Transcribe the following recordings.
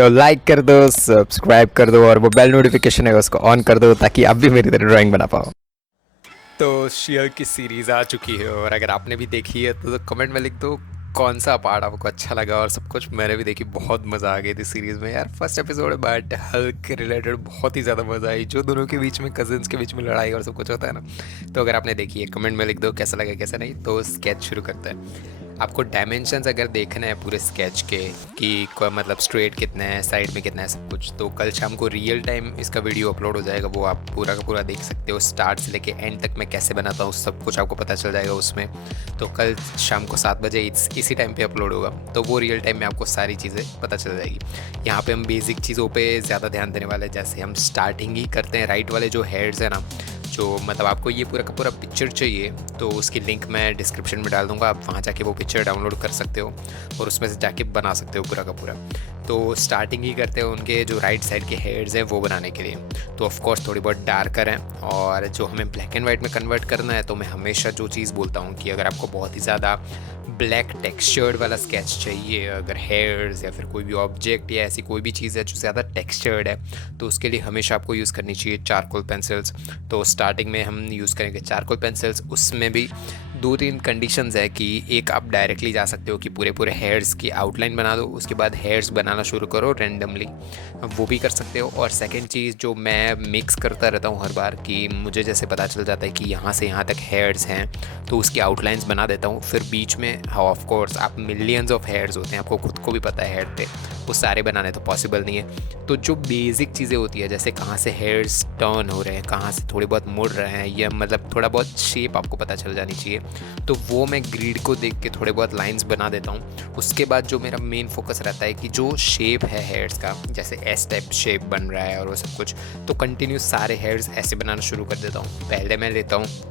तो लाइक कर दो, सब्सक्राइब कर दो और वो बेल नोटिफिकेशन है उसको ऑन कर दो ताकि आप भी मेरी तरह ड्राइंग बना पाओ। तो शेयर की सीरीज़ आ चुकी है और अगर आपने भी देखी है तो कमेंट में लिख दो कौन सा पार्ट आपको अच्छा लगा और सब कुछ। मैंने भी देखी, बहुत मज़ा आ गई थी सीरीज़ में यार। फर्स्ट एपिसोड है बट हल्क के रिलेटेड बहुत ही ज़्यादा मज़ा आई, जो दोनों के बीच में कजिन्स के बीच में लड़ाई और सब कुछ होता है ना। तो अगर आपने देखी है कमेंट में लिख दो कैसा लगा कैसा नहीं। तो स्केच शुरू करते हैं। आपको डायमेंशंस अगर देखना है पूरे स्केच के कि मतलब स्ट्रेट कितना है, साइड में कितना है, सब कुछ, तो कल शाम को रियल टाइम इसका वीडियो अपलोड हो जाएगा। वो आप पूरा का पूरा देख सकते हो, स्टार्ट से लेके एंड तक मैं कैसे बनाता हूँ सब कुछ आपको पता चल जाएगा उसमें। तो कल शाम को 7 बजे इसी टाइम पे अपलोड होगा, तो वो रियल टाइम में आपको सारी चीज़ें पता चल जाएगी। यहाँ पे हम बेसिक चीज़ों पे ज़्यादा ध्यान देने वाले हैं। जैसे हम स्टार्टिंग ही करते हैं, राइट वाले जो हेड्स हैं ना, जो मतलब आपको ये पूरा का पूरा पिक्चर चाहिए तो उसकी लिंक मैं डिस्क्रिप्शन में डाल दूँगा, आप वहाँ जाके वो पिक्चर डाउनलोड कर सकते हो और उसमें से जाके बना सकते हो पूरा का पूरा। तो स्टार्टिंग ही करते हैं उनके जो राइट साइड के हेड्स हैं वो बनाने के लिए। तो ऑफ कोर्स थोड़ी बहुत डार्कर हैं और जो हमें ब्लैक एंड वाइट में कन्वर्ट करना है, तो मैं हमेशा जो चीज़ बोलता हूँ कि अगर आपको बहुत ही ज़्यादा ब्लैक टेक्सचर्ड वाला स्केच चाहिए, अगर हेयर्स या फिर कोई भी ऑब्जेक्ट या ऐसी कोई भी चीज़ है जो ज़्यादा टेक्सचर्ड है, तो उसके लिए हमेशा आपको यूज़ करनी चाहिए चारकोल पेंसिल्स। तो स्टार्टिंग में हम यूज़ करेंगे चारकोल पेंसिल्स। उसमें भी 2-3 कंडीशंस है कि एक आप डायरेक्टली जा सकते हो कि पूरे पूरे हेयर्स की आउटलाइन बना दो, उसके बाद हेयर्स बनाना शुरू करो रेंडमली, वो भी कर सकते हो। और सेकंड चीज़ जो मैं मिक्स करता रहता हूँ हर बार कि मुझे जैसे पता चल जाता है कि यहाँ से यहाँ तक हेयर्स हैं, तो उसकी आउटलाइंस बना देता हूँ। फिर बीच में ऑफ कोर्स आप मिलियंस ऑफ हेयर्स होते हैं, आपको खुद को भी पता है हेयर पे, वो सारे बनाने तो पॉसिबल नहीं है। तो जो बेसिक चीज़ें होती है, जैसे कहाँ से हेयर्स टर्न हो रहे हैं, कहाँ से थोड़े बहुत मुड़ रहे हैं, या मतलब थोड़ा बहुत शेप आपको पता चल जानी चाहिए, तो वो मैं ग्रिड को देख के थोड़े बहुत लाइंस बना देता हूँ। उसके बाद जो मेरा मेन फोकस रहता है कि जो शेप है हेयर्स का, जैसे एस टाइप शेप बन रहा है और वो सब कुछ, तो कंटिन्यूस सारे हेयर्स ऐसे बनाना शुरू कर देता हूँ। पहले मैं लेता हूँ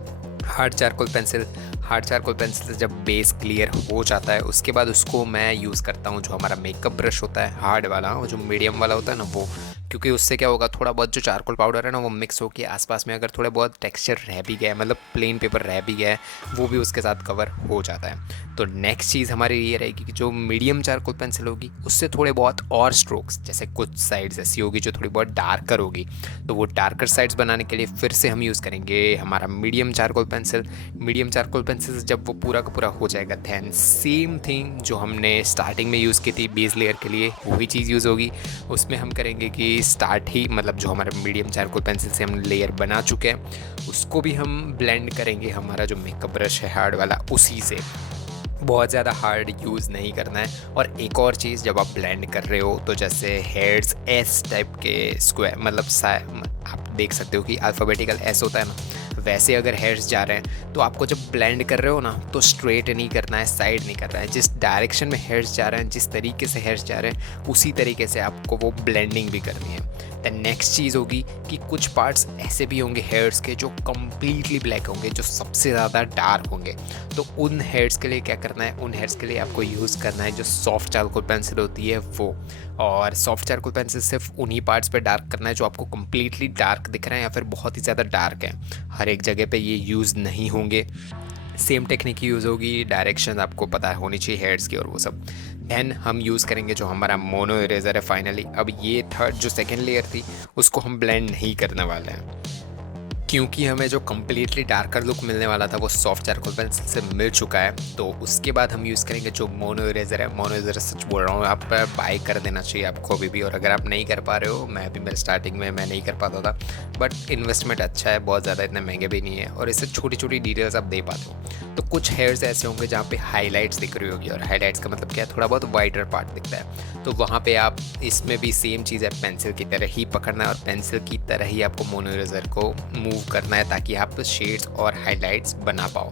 hard charcoal pencil. Hard charcoal pencil से जब बेस क्लियर हो जाता है, उसके बाद उसको मैं यूज़ करता हूँ जो हमारा मेकअप ब्रश होता है हार्ड वाला, और जो मीडियम वाला होता है ना वो, क्योंकि उससे क्या होगा, थोड़ा बहुत जो चारकोल पाउडर है ना वो मिक्स होकर आसपास में अगर थोड़ा बहुत टेक्सचर रह भी गया है, मतलब प्लेन पेपर रह भी गया है, वो भी उसके साथ कवर हो जाता है। तो नेक्स्ट चीज़ हमारी ये रहेगी कि जो मीडियम चारकोल पेंसिल होगी उससे थोड़े बहुत और स्ट्रोक्स, जैसे कुछ साइड्स ऐसी होगी जो थोड़ी बहुत डार्कर होगी, तो वो डार्कर साइड्स बनाने के लिए फिर से हम यूज़ करेंगे हमारा medium charcoal pencil. Medium charcoal pencil से जब वो पूरा का पूरा हो जाएगा, दैन सेम थिंग जो हमने स्टार्टिंग में यूज़ की थी बेस लेयर के लिए, वही चीज़ यूज़ होगी। उसमें हम करेंगे कि स्टार्ट ही मतलब जो हमारा मीडियम चारकोल पेंसिल से हम लेयर बना चुके हैं उसको भी हम ब्लेंड करेंगे हमारा जो मेकअप ब्रश है हार्ड वाला उसी से। बहुत ज़्यादा हार्ड यूज़ नहीं करना है। और एक और चीज़, जब आप ब्लेंड कर रहे हो तो जैसे हेड्स एस टाइप के स्क्वायर, मतलब आप देख सकते हो कि अल्फ़ाबेटिकल एस होता है ना, वैसे अगर हेड्स जा रहे हैं तो आपको जब ब्लेंड कर रहे हो ना तो स्ट्रेट नहीं करना है, साइड नहीं करना है। जिस डायरेक्शन में हेड्स जा रहे हैं, जिस तरीके से हेड्स जा रहे हैं, उसी तरीके से आपको वो ब्लेंडिंग भी करनी है। दैन नेक्स्ट चीज़ होगी कि कुछ पार्ट्स ऐसे भी होंगे हेयर्स के जो कम्प्लीटली ब्लैक होंगे, जो सबसे ज़्यादा डार्क होंगे। तो उन हेयर्स के लिए क्या करना है, उन हेयर्स के लिए आपको यूज़ करना है जो सॉफ्ट चारकोल पेंसिल होती है वो। और सॉफ्ट चारकोल पेंसिल सिर्फ उन्हीं पार्ट्स पे डार्क करना है जो आपको कम्प्लीटली डार्क दिख रहे हैं या फिर बहुत ही ज़्यादा डार्क है। हर एक जगह पे ये यूज़ नहीं होंगे। सेम टेक्निक यूज़ होगी, डायरेक्शन आपको पता होनी चाहिए हेड्स की और वो सब। देन हम यूज़ करेंगे जो हमारा मोनो इरेज़र है फाइनली। अब ये थर्ड जो सेकेंड लेयर थी उसको हम ब्लेंड नहीं करने वाले हैं, क्योंकि हमें जो कम्प्लीटली डार्कर लुक मिलने वाला था वो सॉफ्ट चारकोल पेंसिल से मिल चुका है। तो उसके बाद हम यूज़ करेंगे जो मोनो इरेज़र है। मोनो इरेज़र सच बोल रहा हूँ, आप बाय कर देना चाहिए आपको अभी भी। और अगर आप नहीं कर पा रहे हो, मैं भी मेरे स्टार्टिंग में मैं नहीं कर पाता था, बट इन्वेस्टमेंट अच्छा है, बहुत ज़्यादा इतने महंगे भी नहीं है और इससे छोटी छोटी डिटेल्स आप दे पाते हो। तो कुछ हेयर्स ऐसे होंगे जहाँ पे हाईलाइट्स दिख रही होगी, और हाईलाइट्स का मतलब क्या है, थोड़ा बहुत वाइडर पार्ट दिखता है, तो वहाँ पे आप, इसमें भी सेम चीज़ है, पेंसिल की तरह ही पकड़ना है और पेंसिल की तरह ही आपको मोनो इरेज़र को मूव करना है ताकि आप शेड्स और हाइलाइट्स बना पाओ।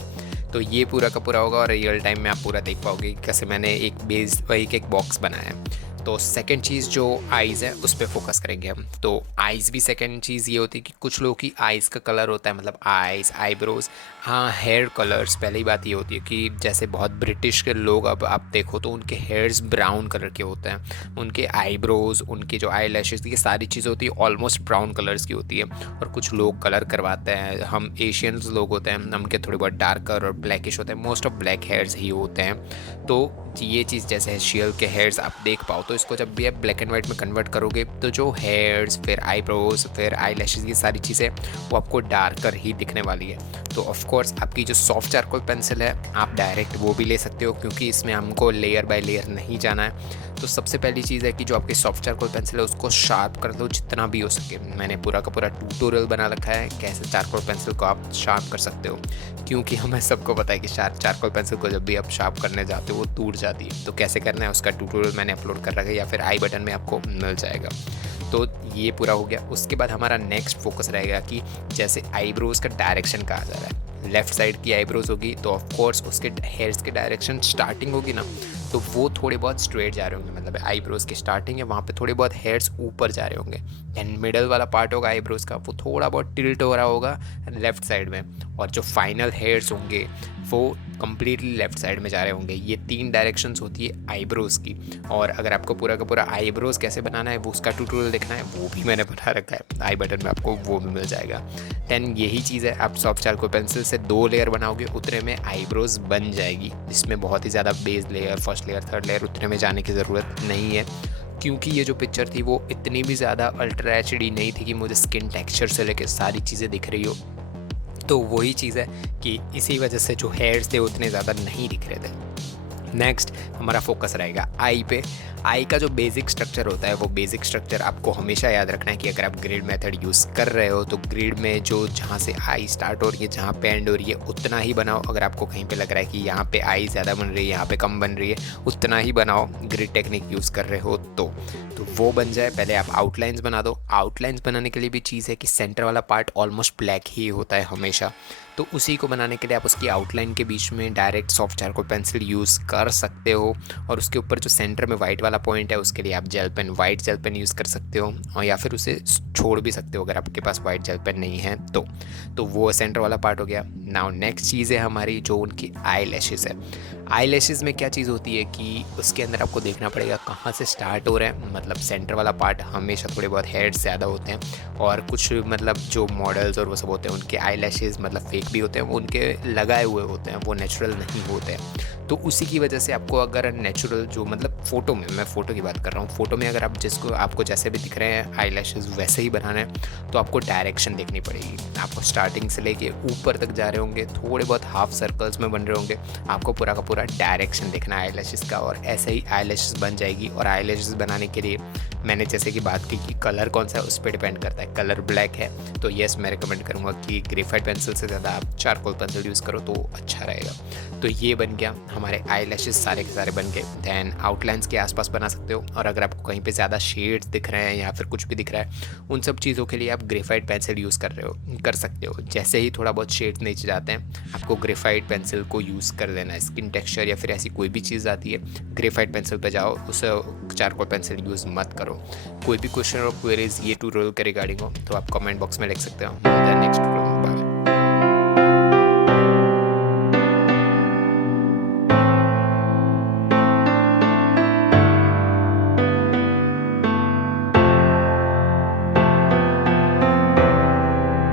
तो ये पूरा का पूरा होगा और रियल टाइम में आप पूरा देख पाओगे कैसे मैंने एक बेस एक बॉक्स बनाया है। तो सेकंड चीज़ जो आइज़ है उस पर फोकस करेंगे हम। तो आइज़ भी सेकंड चीज़ ये होती है कि कुछ लोगों की आइज़ का कलर होता है, मतलब आइज़, आईब्रोज, हाँ हेयर कलर्स। पहली बात ये होती है कि जैसे बहुत ब्रिटिश के लोग, अब आप देखो तो उनके हेयर्स ब्राउन कलर के होते हैं, उनके आईब्रोज, उनके जो आई लैशेज़, ये सारी चीज़ें होती है ऑलमोस्ट ब्राउन कलर्स की होती है। और कुछ लोग कलर करवाते हैं, हम एशियंस लोग होते हैं, उनके थोड़े बहुत डार्कर और ब्लैकिश होते हैं, मोस्ट ऑफ ब्लैक हेयर्स ही होते हैं। तो ये चीज़ जैसे है शियल के हेयर्स आप देख पाओ, तो इसको जब भी आप ब्लैक एंड वाइट में कन्वर्ट करोगे तो जो हेयर्स, फिर आईब्रोज, फिर आई लैशेज़, ये सारी चीज़ें वो आपको डार्कर ही दिखने वाली है। तो ऑफ कोर्स आपकी जो सॉफ्ट चारकोल पेंसिल है आप डायरेक्ट वो भी ले सकते हो, क्योंकि इसमें हमको लेयर बाय लेयर नहीं जाना है। तो सबसे पहली चीज़ है कि जो आपकी सॉफ्ट चारकोल पेंसिल है उसको शार्प कर दो जितना भी हो सके। मैंने पूरा का पूरा ट्यूटोरियल बना रखा है कैसे चारकोल पेंसिल को आप शार्प कर सकते हो, क्योंकि हमें सबको पता है कि चारकोल पेंसिल को जब भी आप शार्प करने जाते हो वो टूट जाती है। तो कैसे करना है उसका ट्यूटोरियल मैंने अपलोड कर रखा है, या फिर आई बटन में आपको मिल जाएगा। तो ये पूरा हो गया। उसके बाद हमारा नेक्स्ट फोकस रहेगा कि जैसे आईब्रोज़ का डायरेक्शन कहा जा रहा है, लेफ़्ट साइड की आईब्रोज़ होगी तो ऑफ कोर्स उसके हेयर्स के डायरेक्शन स्टार्टिंग होगी ना, तो वो थोड़े बहुत स्ट्रेट जा रहे होंगे, मतलब आईब्रोज़ की स्टार्टिंग है वहाँ पे थोड़े बहुत हेयर्स ऊपर जा रहे होंगे। एंड मिडल वाला पार्ट होगा आईब्रोज़ का वो थोड़ा बहुत टिल्ट हो रहा होगा लेफ़्ट साइड में, और जो फाइनल हेयर्स होंगे वो कम्प्लीटली लेफ़्ट साइड में जा रहे होंगे। ये 3 डायरेक्शंस होती है आईब्रोज़ की। और अगर आपको पूरा का पूरा आईब्रोज़ कैसे बनाना है वो उसका ट्यूटोरियल देखना है, वो भी मैंने बना रखा है, आई बटन में आपको वो भी मिल जाएगा। एंड यही चीज़ है, आप सॉफ्ट चारकोल पेंसिल से 2 लेयर बनाओगे उतने में आईब्रोज़ बन जाएगी। इसमें बहुत ही ज़्यादा base layer, first layer, third layer उतने में जाने की ज़रूरत नहीं है, क्योंकि ये जो पिक्चर थी वो इतनी भी ज़्यादा अल्ट्रा एचडी नहीं थी कि मुझे स्किन टेक्सचर से लेकर सारी चीज़ें दिख रही हो। तो वही चीज़ है कि इसी वजह से जो हेयर्स थे उतने ज़्यादा नहीं दिख रहे थे। नेक्स्ट हमारा फोकस रहेगा आई पे। आई का जो बेसिक स्ट्रक्चर होता है वो बेसिक स्ट्रक्चर आपको हमेशा याद रखना है कि अगर आप ग्रिड मेथड यूज़ कर रहे हो तो ग्रिड में जो जहाँ से आई स्टार्ट हो रही है, जहाँ पे एंड हो रही है, उतना ही बनाओ। अगर आपको कहीं पे लग रहा है कि यहाँ पे आई ज़्यादा बन रही है, यहाँ पे कम बन रही है, उतना ही बनाओ ग्रिड टेक्निक यूज़ कर रहे हो तो वो बन जाए। पहले आप आउटलाइंस बना दो। आउटलाइंस बनाने के लिए भी चीज़ है कि सेंटर वाला पार्ट ऑलमोस्ट ब्लैक ही होता है हमेशा, तो उसी को बनाने के लिए आप उसकी आउटलाइन के बीच में direct soft charcoal pencil use कर सकते हो, और उसके ऊपर जो सेंटर में वाइट वाला पॉइंट है उसके लिए आप gel pen, white gel pen use कर सकते हो, और या फिर उसे छोड़ भी सकते हो अगर आपके पास वाइट जेल पेन नहीं है तो वो सेंटर वाला पार्ट हो गया। नाउ नेक्स्ट चीज़ है हमारी जो उनकी आई लैशेज़ है। आई लैशेज़ में क्या चीज़ होती है कि उसके अंदर आपको देखना पड़ेगा कहाँ से स्टार्ट हो रहा है। मतलब सेंटर वाला पार्ट हमेशा थोड़े बहुत हेड्स ज़्यादा होते हैं, और कुछ मतलब जो मॉडल्स और वो सब होते हैं उनके आई लैशेज़ मतलब फेक भी होते हैं, वो उनके लगाए हुए होते हैं, वो नेचुरल नहीं होते हैं। तो उसी की वजह से आपको अगर नेचुरल जो मतलब फ़ोटो में, मैं फ़ोटो की बात कर रहा हूँ, फ़ोटो में अगर आप जिसको आपको जैसे भी दिख रहे हैं आई लैशेज़ वैसे ही बनाना है तो आपको डायरेक्शन देखनी पड़ेगी। आपको स्टार्टिंग से लेके ऊपर तक जा रहे होंगे, थोड़े बहुत हाफ सर्कल्स में बन रहे होंगे, आपको पूरा का पूरा डायरेक्शन देखना है आई लैशेज़ का, और ऐसे ही आई लैशेज़ बन जाएगी। और आई लैशेज़ बनाने के लिए मैंने जैसे कि बात की कि कलर कौन सा है उस पर डिपेंड करता है। कलर ब्लैक है तो येस मैं रिकमेंड करूँगा कि ग्रेफाइट पेंसिल से ज़्यादा आप चारकोल पेंसिल यूज़ करो तो अच्छा रहेगा। तो ये बन गया हमारे आई लैशेज़, सारे के सारे बन गए। दैन आउटलाइंस के आसपास बना सकते हो, और अगर आपको कहीं पे ज़्यादा शेड्स दिख रहे हैं या फिर कुछ भी दिख रहा है, उन सब चीज़ों के लिए आप ग्रेफाइट पेंसिल यूज़ कर सकते हो। जैसे ही थोड़ा बहुत शेड्स नीचे जाते हैं आपको ग्रेफाइट पेंसिल को यूज़ कर लेना है। स्किन टेक्सचर या फिर ऐसी कोई भी चीज़ आती है ग्रेफाइट पेंसिल पे जाओ, उसे चारकोल पेंसिल यूज़ मत करो। कोई भी क्वेश्चन और क्वेरीज ये ट्यूटोरियल के रिगार्डिंग हो तो आप कमेंट बॉक्स में लिख सकते हो। नेक्स्ट